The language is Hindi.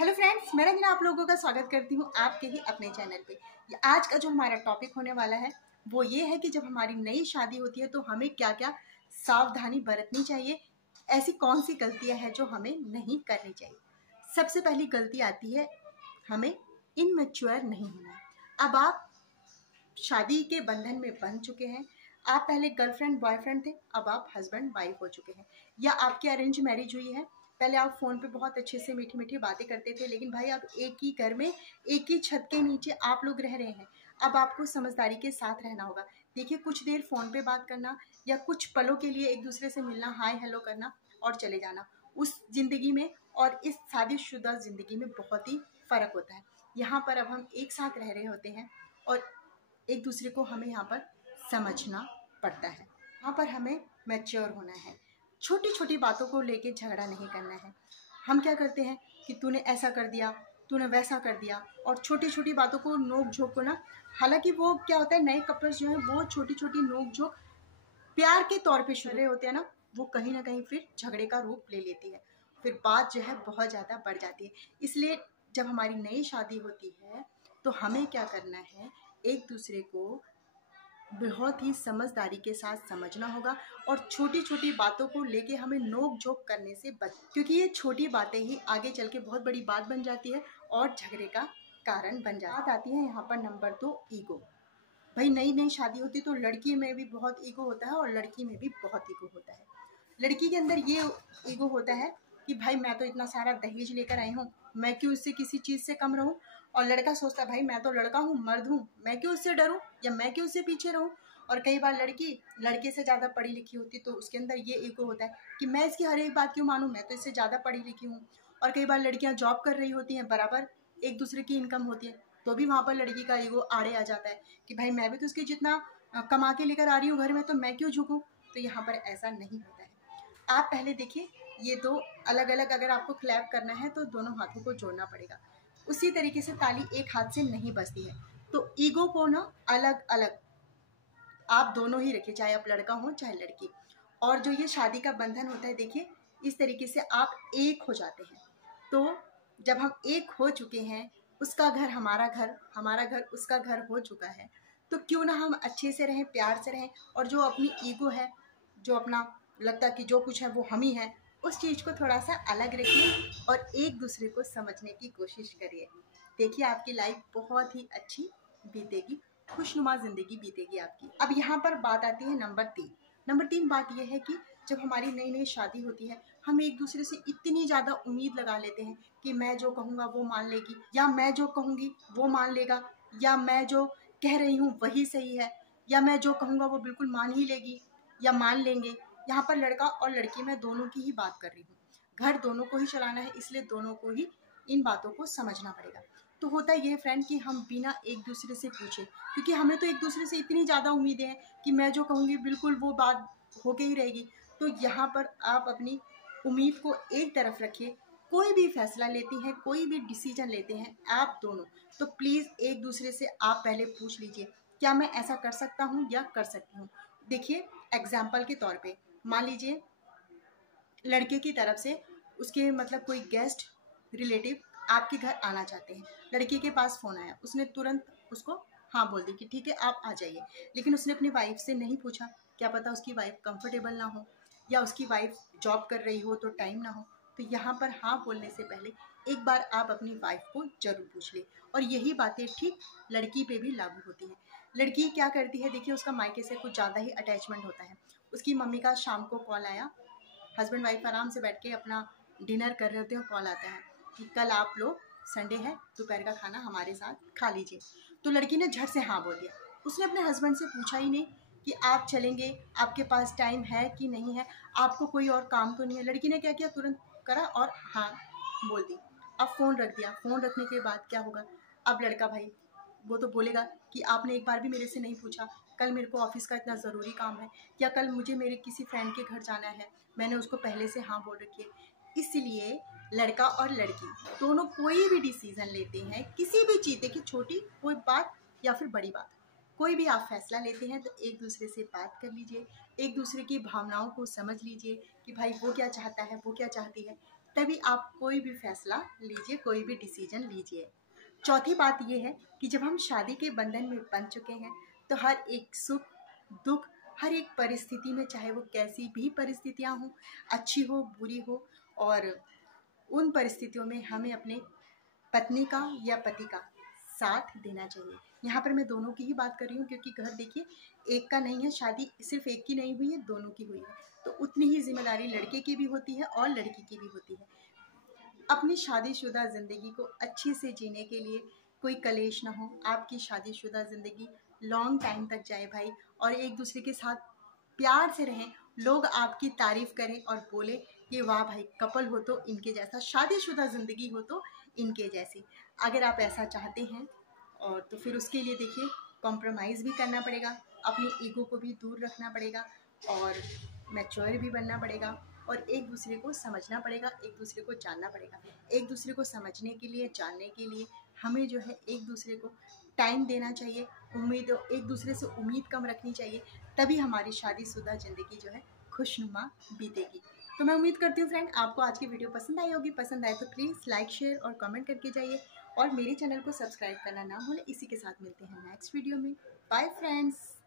हेलो फ्रेंड्स, मैं रंजना आप लोगों का स्वागत करती हूँ आपके ही अपने चैनल पे। आज का जो हमारा टॉपिक होने वाला है वो ये है कि जब हमारी नई शादी होती है तो हमें क्या क्या सावधानी बरतनी चाहिए, ऐसी कौन सी गलतियाँ हैं जो हमें नहीं करनी चाहिए। सबसे पहली गलती आती है हमें इनमेच्योर नहीं होना है। अब आप शादी के बंधन में बंध चुके हैं, आप पहले गर्लफ्रेंड बॉयफ्रेंड थे, अब आप हस्बैंड वाइफ हो चुके हैं, या आपकी अरेंज मैरिज हुई है। पहले आप फ़ोन पे बहुत अच्छे से मीठी मीठी बातें करते थे, लेकिन भाई अब एक ही घर में एक ही छत के नीचे आप लोग रह रहे हैं। अब आपको समझदारी के साथ रहना होगा। देखिए, कुछ देर फ़ोन पे बात करना या कुछ पलों के लिए एक दूसरे से मिलना, हाय हेलो करना और चले जाना, उस ज़िंदगी में और इस शादीशुदा ज़िंदगी में बहुत ही फ़र्क होता है। यहाँ पर अब हम एक साथ रह रहे होते हैं और एक दूसरे को हमें यहाँ पर समझना पड़ता है। यहाँ पर हमें मैच्योर होना है, छोटी छोटी बातों को लेके झगड़ा नहीं करना है। हम क्या करते हैं कि तूने ऐसा कर दिया, तूने वैसा कर दिया, और छोटी छोटी बातों को नोक झोंक को ना, हालांकि वो क्या होता है, नए कपल्स जो हैं वो छोटी छोटी नोक झोंक प्यार के तौर पे शुरू होते हैं ना, वो कहीं ना कहीं फिर झगड़े का रूप ले लेती है, फिर बात जो है बहुत ज़्यादा बढ़ जाती है। इसलिए जब हमारी नई शादी होती है तो हमें क्या करना है, एक दूसरे को बहुत ही समझदारी के साथ समझना होगा और छोटी छोटी बातों को लेके हमें नोक झोंक करने से बच, क्योंकि ये छोटी बातें ही आगे चल के बहुत बड़ी बात बन जाती है और झगड़े का कारण बन जाती है। बात आती है यहाँ पर नंबर 2, ईगो। भाई नई नई शादी होती तो लड़की में भी बहुत ईगो होता है और लड़की में भी बहुत ईगो होता है। लड़की के अंदर ये ईगो होता है कि भाई मैं तो इतना सारा दहेज लेकर आई हूँ, मैं क्यों इससे किसी चीज़ से कम रहूँ। और लड़का सोचता है भाई मैं तो लड़का हूँ, मर्द हूँ, मैं क्यों उससे डरूँ या मैं क्यों उससे पीछे रहूँ। और कई बार लड़की लड़के से ज़्यादा पढ़ी लिखी होती तो उसके अंदर ये ईगो होता है कि मैं इसकी हर एक बात क्यों मानूँ, मैं तो इससे ज़्यादा पढ़ी लिखी हूँ। और कई बार लड़कियाँ जॉब कर रही होती हैं, बराबर एक दूसरे की इनकम होती है, तो भी वहाँ पर लड़की का ईगो आड़े आ जाता है कि भाई मैं भी तो उसके जितना कमा के लेकर आ रही हूँ घर में, तो मैं क्यों झुकूँ। तो यहाँ पर ऐसा नहीं होता है। आप पहले देखिए, ये दो अलग अलग, अगर आपको क्लैप करना है तो दोनों हाथों को जोड़ना पड़ेगा। उसी तरीके से ताली एक हाथ से नहीं बजती है। तो ईगो को ना अलग अलग आप दोनों ही रखिए, चाहे आप लड़का हो चाहे लड़की। और जो ये शादी का बंधन होता है, देखिए इस तरीके से आप एक हो जाते हैं। तो जब हम एक हो चुके हैं, उसका घर हमारा घर उसका घर हो चुका है, तो क्यों ना हम अच्छे से रहें, प्यार से रहें। और जो अपनी ईगो है, जो अपना लगता है कि जो कुछ है वो हम ही है, उस चीज़ को थोड़ा सा अलग रखिए और एक दूसरे को समझने की कोशिश करिए। देखिए आपकी लाइफ बहुत ही अच्छी बीतेगी, खुशनुमा ज़िंदगी बीतेगी आपकी। अब यहाँ पर बात आती है नंबर 3 बात यह है कि जब हमारी नई नई शादी होती है, हम एक दूसरे से इतनी ज़्यादा उम्मीद लगा लेते हैं कि मैं जो कहूँगा वो मान लेगी, या मैं जो कहूँगी वो मान लेगा, या मैं जो कह रही हूँ वही सही है, या मैं जो कहूँगा वो बिल्कुल मान ही लेगी या मान लेंगे। यहाँ पर लड़का और लड़की, मैं दोनों की ही बात कर रही हूँ। घर दोनों को ही चलाना है, इसलिए दोनों को ही इन बातों को समझना पड़ेगा। तो होता ये फ्रेंड कि हम बिना एक दूसरे से पूछे, क्योंकि हमें तो एक दूसरे से इतनी ज़्यादा उम्मीदें हैं कि मैं जो कहूँगी बिल्कुल वो बात होके ही रहेगी। तो यहाँ पर आप अपनी उम्मीद को एक तरफ रखिए। कोई भी फैसला लेती हैं, कोई भी डिसीजन लेते हैं आप दोनों, तो प्लीज़ एक दूसरे से आप पहले पूछ लीजिए, क्या मैं ऐसा कर सकता हूँ या कर सकती हूँ। देखिए एग्जाम्पल के तौर पे मान लीजिए लड़के की तरफ से उसके मतलब कोई गेस्ट रिलेटिव आपके घर आना चाहते हैं, लड़की के पास फ़ोन आया, उसने तुरंत उसको हाँ बोल दी कि ठीक है आप आ जाइए। लेकिन उसने अपनी वाइफ से नहीं पूछा, क्या पता उसकी वाइफ कंफर्टेबल ना हो या उसकी वाइफ जॉब कर रही हो तो टाइम ना हो। तो यहाँ पर हाँ बोलने से पहले एक बार आप अपनी वाइफ को जरूर पूछ लें। और यही बातें ठीक लड़की पे भी लागू होती हैं। लड़की क्या करती है, देखिए उसका मायके से कुछ ज़्यादा ही अटैचमेंट होता है। उसकी मम्मी का शाम को कॉल आया, हस्बैंड वाइफ आराम से बैठ के अपना डिनर कर रहे होते हैं, कॉल आता है कि कल आप लोग संडे है, दोपहर का खाना हमारे साथ खा लीजिए। तो लड़की ने झट से हाँ बोल दिया। उसने अपने हस्बैंड से पूछा ही नहीं कि आप चलेंगे, आपके पास टाइम है कि नहीं है, आपको कोई और काम तो नहीं है। लड़की ने क्या किया, तुरंत करा और हाँ बोल दी। अब फ़ोन रख दिया। फ़ोन रखने के बाद क्या होगा, अब लड़का भाई वो तो बोलेगा कि आपने एक बार भी मेरे से नहीं पूछा, कल मेरे को ऑफिस का इतना ज़रूरी काम है, या कल मुझे मेरे किसी फ्रेंड के घर जाना है, मैंने उसको पहले से हाँ बोल रखी है। इसलिए लड़का और लड़की दोनों कोई भी डिसीजन लेते हैं, किसी भी चीज़, देखिए छोटी कोई बात या फिर बड़ी बात, कोई भी आप फैसला लेते हैं तो एक दूसरे से बात कर लीजिए, एक दूसरे की भावनाओं को समझ लीजिए कि भाई वो क्या चाहता है, वो क्या चाहती है। तभी आप कोई भी फैसला लीजिए, कोई भी डिसीजन लीजिए। चौथी बात ये है कि जब हम शादी के बंधन में बंध चुके हैं तो हर एक सुख दुख, हर एक परिस्थिति में, चाहे वो कैसी भी परिस्थितियां हों, अच्छी हो बुरी हो, और उन परिस्थितियों में हमें अपने पत्नी का या पति का साथ देना चाहिए। यहाँ पर मैं दोनों की ही बात कर रही हूँ, क्योंकि घर देखिए एक का नहीं है, शादी सिर्फ एक की नहीं हुई है, दोनों की हुई है। तो उतनी ही जिम्मेदारी लड़के की भी होती है और लड़की की भी होती है। अपनी शादीशुदा ज़िंदगी को अच्छे से जीने के लिए कोई कलेश ना हो, आपकी शादीशुदा ज़िंदगी लॉन्ग टाइम तक जाए भाई, और एक दूसरे के साथ प्यार से रहें, लोग आपकी तारीफ करें और बोले कि वाह भाई कपल हो तो इनके जैसा, शादीशुदा ज़िंदगी हो तो इनके जैसी। अगर आप ऐसा चाहते हैं और तो फिर उसके लिए देखिए कॉम्प्रोमाइज़ भी करना पड़ेगा, अपनी ईगो को भी दूर रखना पड़ेगा और मैच्योर भी बनना पड़ेगा, और एक दूसरे को समझना पड़ेगा, एक दूसरे को जानना पड़ेगा। एक दूसरे को समझने के लिए, जानने के लिए हमें जो है एक दूसरे को टाइम देना चाहिए, एक दूसरे से उम्मीद कम रखनी चाहिए, तभी हमारी शादीशुदा ज़िंदगी जो है खुशनुमा बीतेगी। तो मैं उम्मीद करती हूँ फ्रेंड आपको आज की वीडियो पसंद आई होगी। पसंद आए तो प्लीज़ लाइक शेयर और कमेंट करके जाइए, और मेरे चैनल को सब्सक्राइब करना ना भूलें। इसी के साथ मिलते हैं नेक्स्ट वीडियो में। Bye friends.